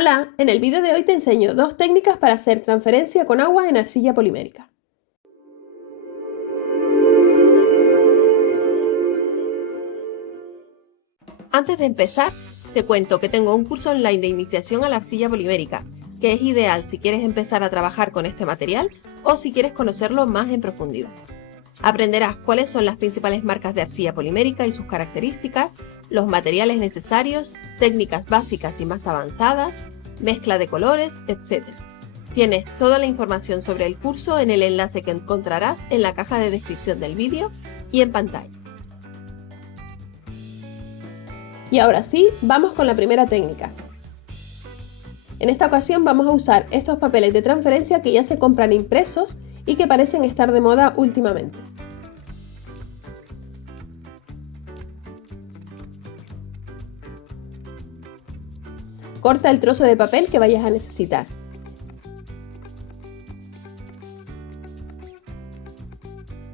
Hola, en el vídeo de hoy te enseño dos técnicas para hacer transferencia con agua en arcilla polimérica. Antes de empezar, te cuento que tengo un curso online de iniciación a la arcilla polimérica, que es ideal si quieres empezar a trabajar con este material o si quieres conocerlo más en profundidad. Aprenderás cuáles son las principales marcas de arcilla polimérica y sus características, los materiales necesarios, técnicas básicas y más avanzadas, mezcla de colores, etc. Tienes toda la información sobre el curso en el enlace que encontrarás en la caja de descripción del vídeo y en pantalla. Y ahora sí, vamos con la primera técnica. En esta ocasión vamos a usar estos papeles de transferencia que ya se compran impresos y que parecen estar de moda últimamente. Corta el trozo de papel que vayas a necesitar.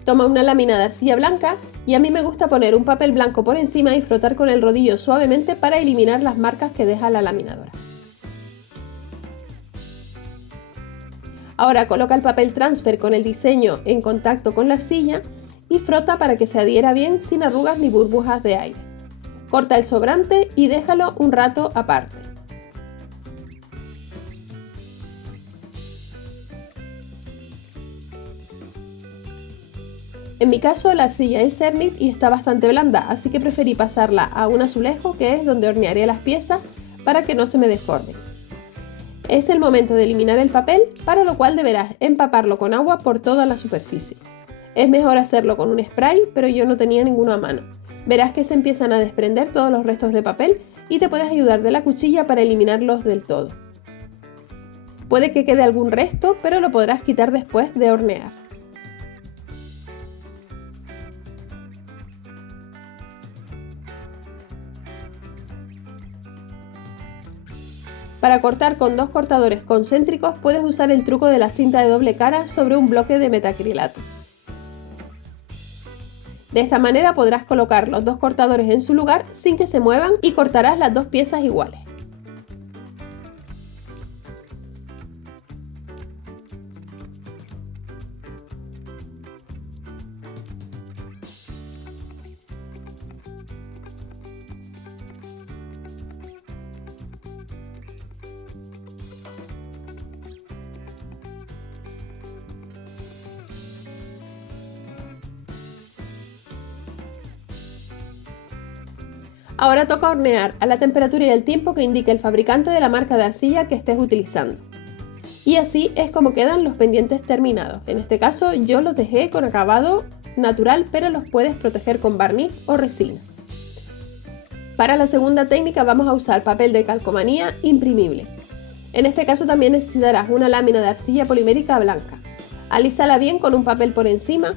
Toma una lámina de arcilla blanca y a mí me gusta poner un papel blanco por encima y frotar con el rodillo suavemente para eliminar las marcas que deja la laminadora. Ahora coloca el papel transfer con el diseño en contacto con la arcilla y frota para que se adhiera bien sin arrugas ni burbujas de aire. Corta el sobrante y déjalo un rato aparte. En mi caso la arcilla es Cernit y está bastante blanda, así que preferí pasarla a un azulejo, que es donde hornearé las piezas para que no se me deformen. Es el momento de eliminar el papel, para lo cual deberás empaparlo con agua por toda la superficie. Es mejor hacerlo con un spray, pero yo no tenía ninguno a mano. Verás que se empiezan a desprender todos los restos de papel y te puedes ayudar de la cuchilla para eliminarlos del todo. Puede que quede algún resto, pero lo podrás quitar después de hornear. Para cortar con dos cortadores concéntricos puedes usar el truco de la cinta de doble cara sobre un bloque de metacrilato. De esta manera podrás colocar los dos cortadores en su lugar sin que se muevan y cortarás las dos piezas iguales. Ahora toca hornear a la temperatura y el tiempo que indique el fabricante de la marca de arcilla que estés utilizando. Y así es como quedan los pendientes terminados. En este caso yo los dejé con acabado natural, pero los puedes proteger con barniz o resina. Para la segunda técnica vamos a usar papel de calcomanía imprimible. En este caso también necesitarás una lámina de arcilla polimérica blanca. Alísala bien con un papel por encima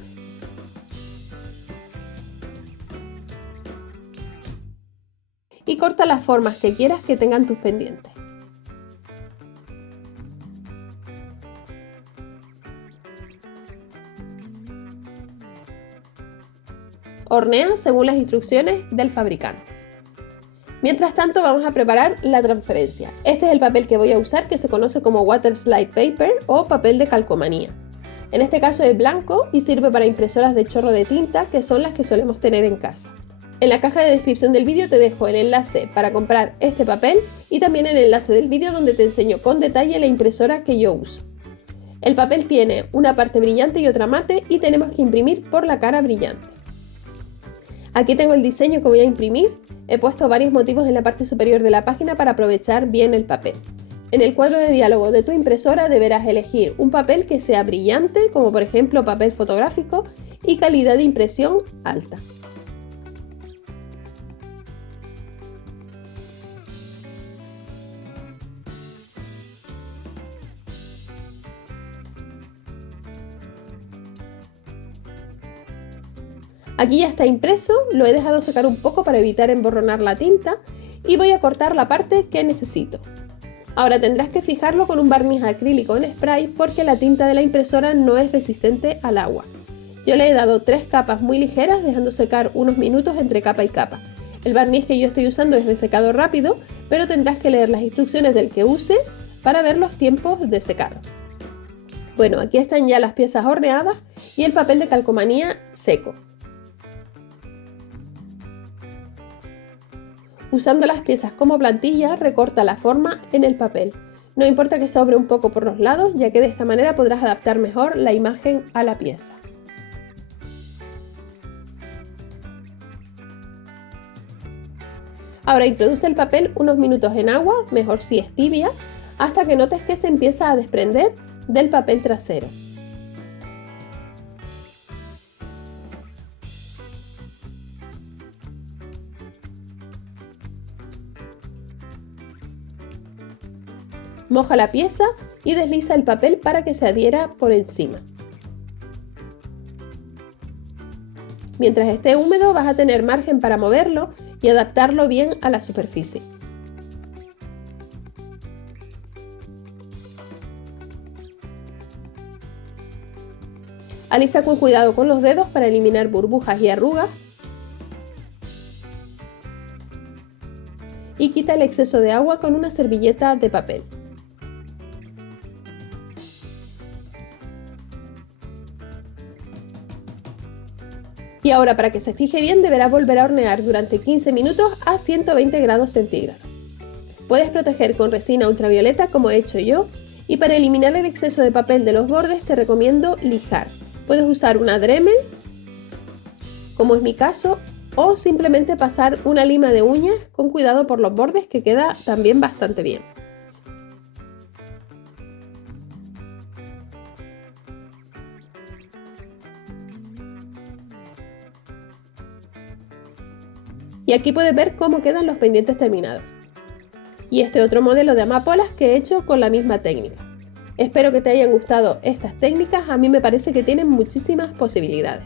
y corta las formas que quieras que tengan tus pendientes. Hornea según las instrucciones del fabricante. Mientras tanto vamos a preparar la transferencia. Este es el papel que voy a usar, que se conoce como Water Slide Paper o papel de calcomanía. En este caso es blanco y sirve para impresoras de chorro de tinta, que son las que solemos tener en casa. En la caja de descripción del vídeo te dejo el enlace para comprar este papel y también el enlace del vídeo donde te enseño con detalle la impresora que yo uso. El papel tiene una parte brillante y otra mate y tenemos que imprimir por la cara brillante. Aquí tengo el diseño que voy a imprimir. He puesto varios motivos en la parte superior de la página para aprovechar bien el papel. En el cuadro de diálogo de tu impresora deberás elegir un papel que sea brillante, como por ejemplo papel fotográfico, y calidad de impresión alta. Aquí ya está impreso, lo he dejado secar un poco para evitar emborronar la tinta y voy a cortar la parte que necesito. Ahora tendrás que fijarlo con un barniz acrílico en spray porque la tinta de la impresora no es resistente al agua. Yo le he dado 3 capas muy ligeras, dejando secar unos minutos entre capa y capa. El barniz que yo estoy usando es de secado rápido, pero tendrás que leer las instrucciones del que uses para ver los tiempos de secado. Bueno, aquí están ya las piezas horneadas y el papel de calcomanía seco. Usando las piezas como plantilla, recorta la forma en el papel. No importa que sobre un poco por los lados, ya que de esta manera podrás adaptar mejor la imagen a la pieza. Ahora introduce el papel unos minutos en agua, mejor si es tibia, hasta que notes que se empieza a desprender del papel trasero. Moja la pieza y desliza el papel para que se adhiera por encima. Mientras esté húmedo vas a tener margen para moverlo y adaptarlo bien a la superficie. Alisa con cuidado con los dedos para eliminar burbujas y arrugas. Y quita el exceso de agua con una servilleta de papel. Y ahora, para que se fije bien, deberá volver a hornear durante 15 minutos a 120 grados centígrados. Puedes proteger con resina ultravioleta como he hecho yo, y para eliminar el exceso de papel de los bordes te recomiendo lijar. Puedes usar una Dremel, como es mi caso, o simplemente pasar una lima de uñas con cuidado por los bordes, que queda también bastante bien. Y aquí puedes ver cómo quedan los pendientes terminados. Y este otro modelo de amapolas que he hecho con la misma técnica. Espero que te hayan gustado estas técnicas, a mí me parece que tienen muchísimas posibilidades.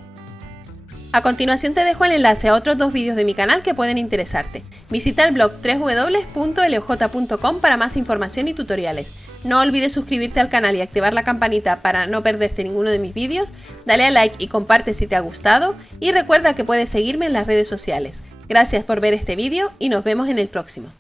A continuación te dejo el enlace a otros 2 vídeos de mi canal que pueden interesarte. Visita el blog www.loj.com para más información y tutoriales. No olvides suscribirte al canal y activar la campanita para no perderte ninguno de mis vídeos. Dale a like y comparte si te ha gustado. Y recuerda que puedes seguirme en las redes sociales. Gracias por ver este vídeo y nos vemos en el próximo.